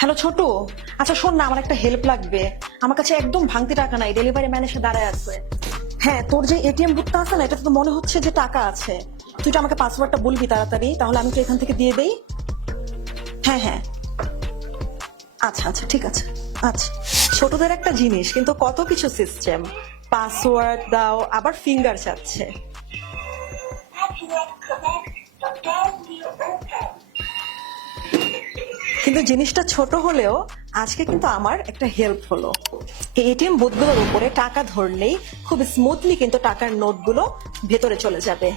Hello ছোট আচ্ছা শোন না, আমার একটা হেল্প লাগবে। আমার কাছে একদম ভাঙতি টাকা নাই ডেলিভারি ম্যান এসে দাঁড়ায় আছে। হ্যাঁ তোর যে এটিএম বুকটা আছে না এটা তো মনে হচ্ছে যে টাকা আছে। তুই তো আমাকে পাসওয়ার্ডটা বলবি তাড়াতাড়ি, তাহলে আমি তো এখান থেকে দিয়ে দেই। হ্যাঁ হ্যাঁ। আচ্ছা আচ্ছা ঠিক আছে। আচ্ছা ছোটদের একটা জিনিস, কিন্তু কত কিছু সিস্টেম পাসওয়ার্ড দাও, আবার ফিঙ্গার চাচ্ছে কিন্তু জিনিসটা ছোট হলেও আজকে কিন্তু আমার একটা হেল্প হলো। এটিএম বুথগুলোর উপরে টাকা ধরলেই খুব স্মুথলি কিন্তু টাকার নোটগুলো ভেতরে চলে যাবে।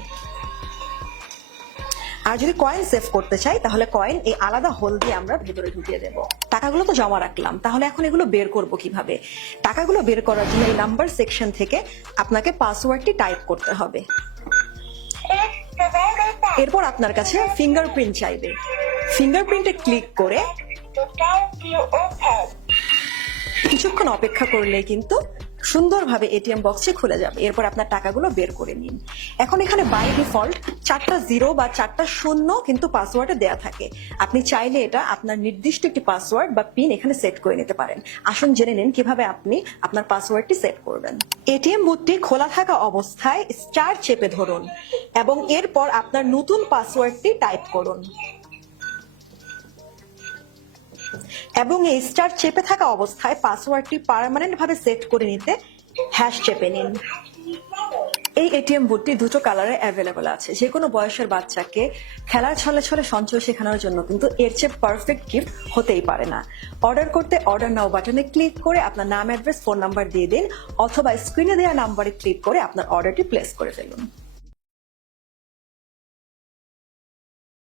আর যদি কয়েন সেভ করতে চাই, তাহলে কয়েন এই আলাদা হোল দিয়ে আমরা ভেতরে ঢুকিয়ে দেব। টাকাগুলো তো জমা রাখলাম, তাহলে এখন এগুলো বের করব কীভাবে? টাকাগুলো বের করার জন্য এই নাম্বার সেকশন থেকে আপনাকে পাসওয়ার্ডটি টাইপ করতে হবে. এরপর আপনার কাছে ফিঙ্গারপ্রিন্ট চাইবে। ফিঙ্গারপ্রিন্টে ক্লিক করে. কিছুক্ষণ অপেক্ষা করলে কিন্তু সুন্দরভাবে এটিএম বক্সে খুলে যাবে। এরপর আপনার টাকাগুলো বের করে নিন। এখন এখানে বাই ডিফল্ট চারটা জিরো বা চারটা শূন্য কিন্তু পাসওয়ার্ডে দেয়া থাকে। আপনি চাইলে এটা আপনার নির্দিষ্ট একটি পাসওয়ার্ড বা পিন এখানে সেট করে নিতে পারেন। আসুন জেনে নিন কীভাবে আপনি আপনার পাসওয়ার্ডটি সেট করবেন। এটিএম বুথটি খোলা থাকা অবস্থায় স্টার চেপে ধরুন এবং এরপর আপনার নতুন পাসওয়ার্ডটি টাইপ করুন। এবং এই স্টার চেপে থাকা অবস্থায় পাসওয়ার্ডটি পার্মানেন্ট ভাবে সেট করে নিতে হ্যাশ চেপে নিন। এই এটিএম বুথটি দুটো কালারে অ্যাভেলেবল আছে। যে কোনো বয়সের বাচ্চাকে খেলার ছলে ছলে সঞ্চয় শেখানোর জন্য কিন্তু এর চেয়ে পারফেক্ট গিফট হতেই পারে না। অর্ডার করতে অর্ডার নাও বাটনে ক্লিক করে আপনার নাম অ্যাড্রেস ফোন নাম্বার দিয়ে দিন, অথবা স্ক্রিনে দেওয়া নাম্বারে ক্লিক করে আপনার অর্ডারটি প্লেস করে ফেলুন।